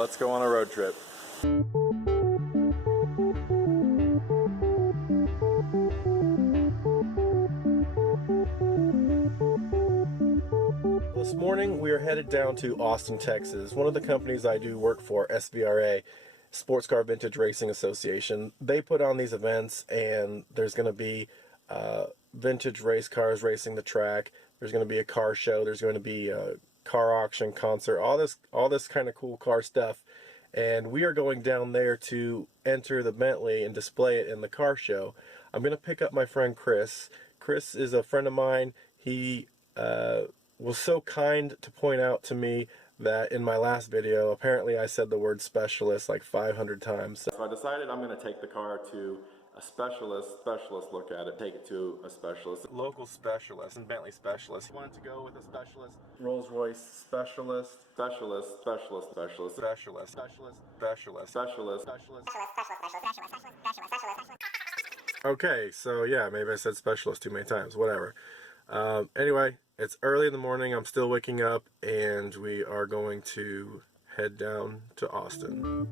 Let's go on a road trip. This morning we are headed down to Austin, Texas. One of the companies I do work for, SVRA, Sports Car Vintage Racing Association, they put on these events, and there's going to be vintage race cars racing the track. There's going to be a car show. There's going to be a car auction, concert, all this kind of cool car stuff. And we are going down there to enter the Bentley and display it in the car show. I'm going to pick up my friend Chris. Chris is a friend of mine. He was so kind to point out to me that in my last video, apparently I said the word specialist like 500 times. So I decided I'm going to take the car to a specialist look at it, take it to a specialist, local specialist, and Bentley specialist. He wanted to go with a specialist, Rolls-Royce specialist. Okay, so yeah, maybe I said specialist too many times, whatever. Anyway, it's early in the morning, I'm still waking up, and we are going to head down to Austin.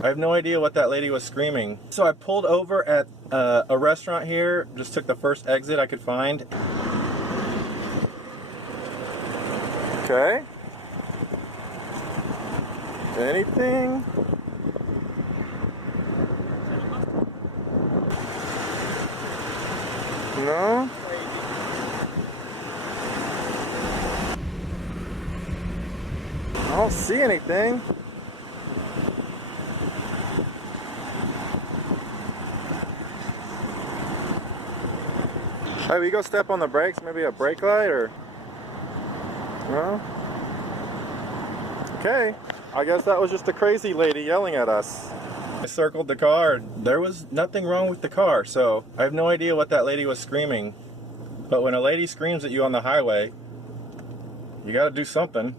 I have no idea what that lady was screaming. So I pulled over at a restaurant here, just took the first exit I could find. Okay. Anything? No? I don't see anything. Hey, we go step on the brakes, maybe a brake light, or no? Okay, I guess that was just a crazy lady yelling at us. I circled the car, there was nothing wrong with the car, so I have no idea what that lady was screaming. But when a lady screams at you on the highway, you gotta do something.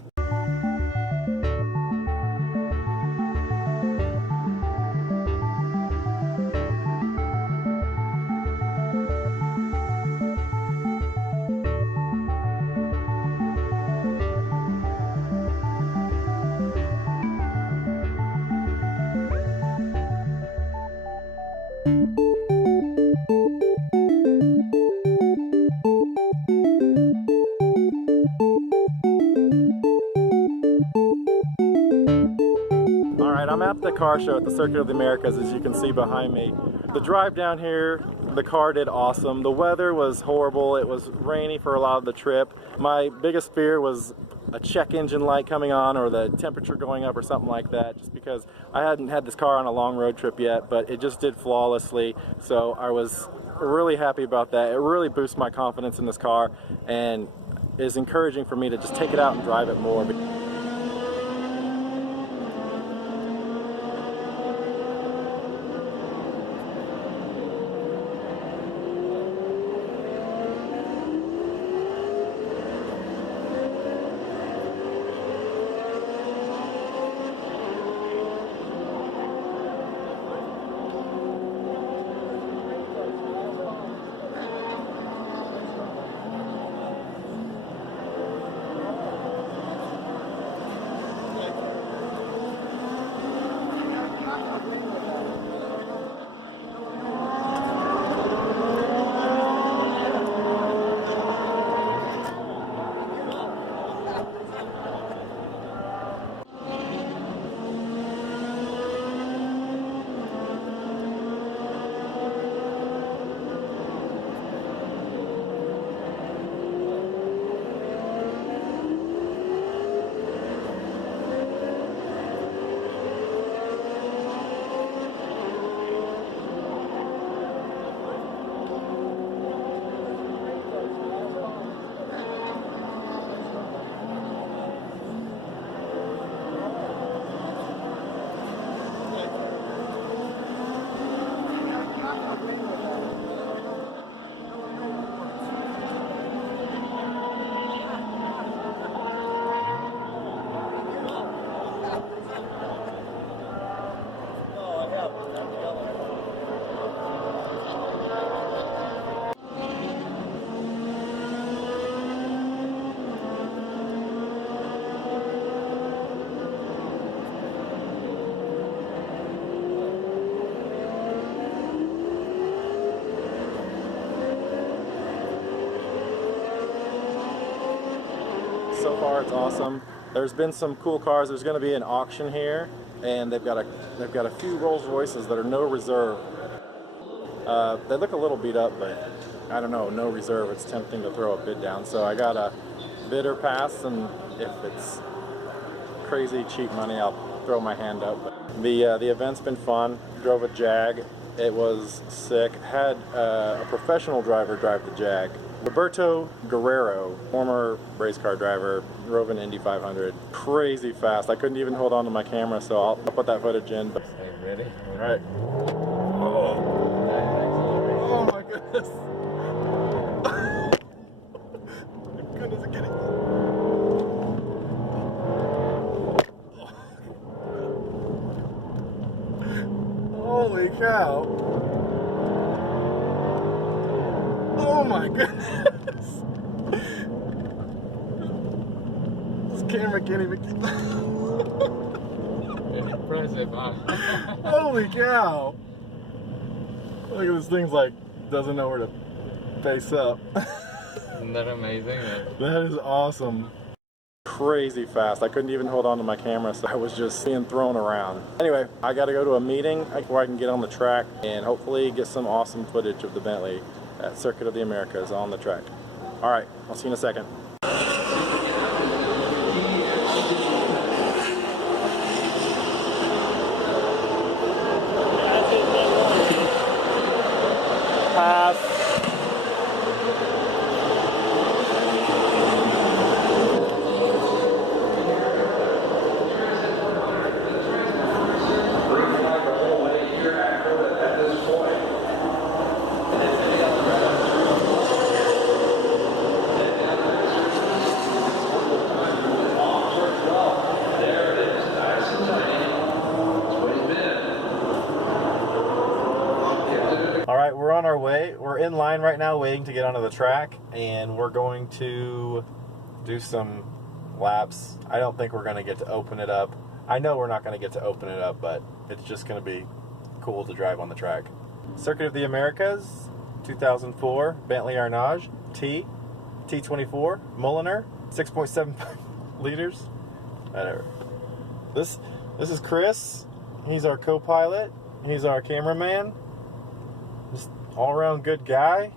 I'm at the car show at the Circuit of the Americas, as you can see behind me. The drive down here, the car did awesome. The weather was horrible. It was rainy for a lot of the trip. My biggest fear was a check engine light coming on or the temperature going up or something like that, just because I hadn't had this car on a long road trip yet, but it just did flawlessly. So I was really happy about that. It really boosts my confidence in this car and is encouraging for me to just take it out and drive it more. car. It's awesome. There's been some cool cars. There's going to be an auction here, and they've got a few Rolls-Royces that are no reserve. They look a little beat up, but I don't know, no reserve. It's tempting to throw a bid down. So I got a bidder pass, and if it's crazy cheap money, I'll throw my hand up. But the event's been fun. Drove a Jag. It was sick. Had a professional driver drive the Jag. Roberto Guerrero, former race car driver, drove an Indy 500. Crazy fast. I couldn't even hold on to my camera, so I'll put that footage in. But Ready? all right. Oh my goodness. Goodness, I'm getting. Holy cow. Oh my goodness. This camera can't even keep. Impressive, huh? Holy cow. Look at this thing's like, doesn't know where to face up. Isn't that amazing? That is awesome. Crazy fast. I couldn't even hold on to my camera, so I was just being thrown around. Anyway, I got to go to a meeting where I can get on the track and hopefully get some awesome footage of the Bentley at Circuit of the Americas on the track. All right, I'll see you in a second. Pass. We're on our way. We're in line right now waiting to get onto the track, and we're going to do some laps. I don't think we're going to get to open it up. I know we're not going to get to open it up, but it's just going to be cool to drive on the track. Circuit of the Americas, 2004, Bentley Arnage, T24, Mulliner, 6.7 liters. Whatever. This is Chris. He's our co-pilot. He's our cameraman. Just all-around good guy.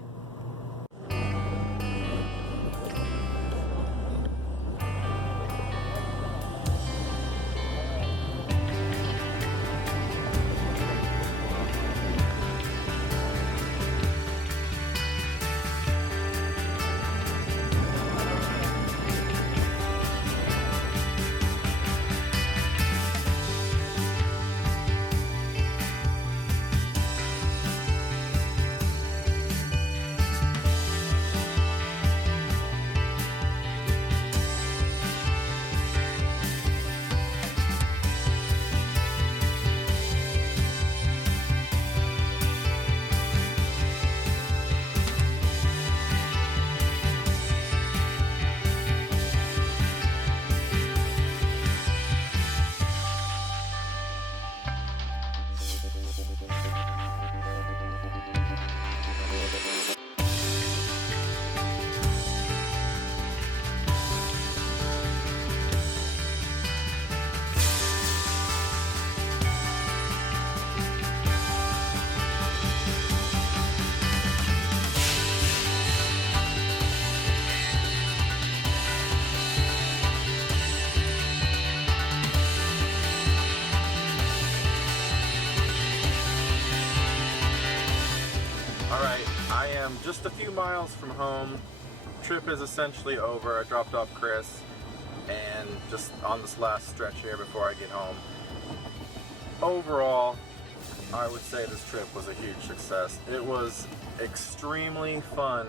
I am just a few miles from home. Trip is essentially over. I dropped off Chris and just on this last stretch here before I get home. Overall, I would say this trip was a huge success. It was extremely fun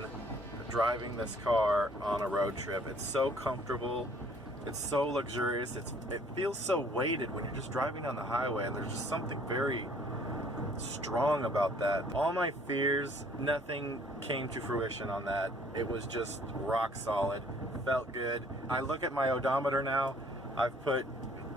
driving this car on a road trip. It's so comfortable. It's so luxurious. It feels so weighted when you're just driving on the highway, and there's just something very strong about that. All my fears, nothing came to fruition on that. It was just rock solid. Felt good. I look at my odometer now. I've put,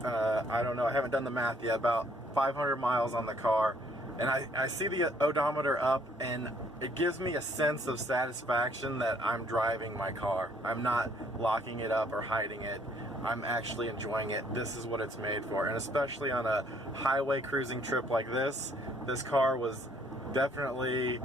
I don't know, I haven't done the math yet, about 500 miles on the car. And I see the odometer up, and it gives me a sense of satisfaction that I'm driving my car. I'm not locking it up or hiding it. I'm actually enjoying it. This is what it's made for. And especially on a highway cruising trip like this car was definitely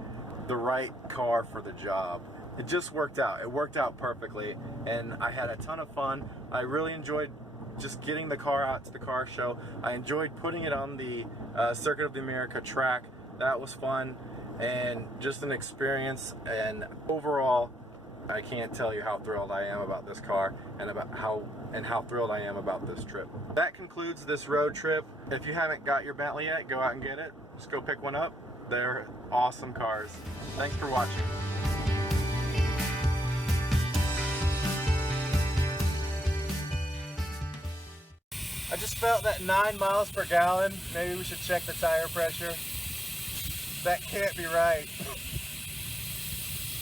the right car for the job. It just worked out. It worked out perfectly, and I had a ton of fun. I really enjoyed just getting the car out to the car show. I enjoyed putting it on the Circuit of the America track. That was fun and just an experience. And overall, I can't tell you how thrilled I am about this car and how thrilled I am about this trip. That concludes this road trip. If you haven't got your Bentley yet, go out and get it. Just go pick one up. They're awesome cars. Thanks for watching. I just felt that 9 miles per gallon. Maybe we should check the tire pressure. That can't be right.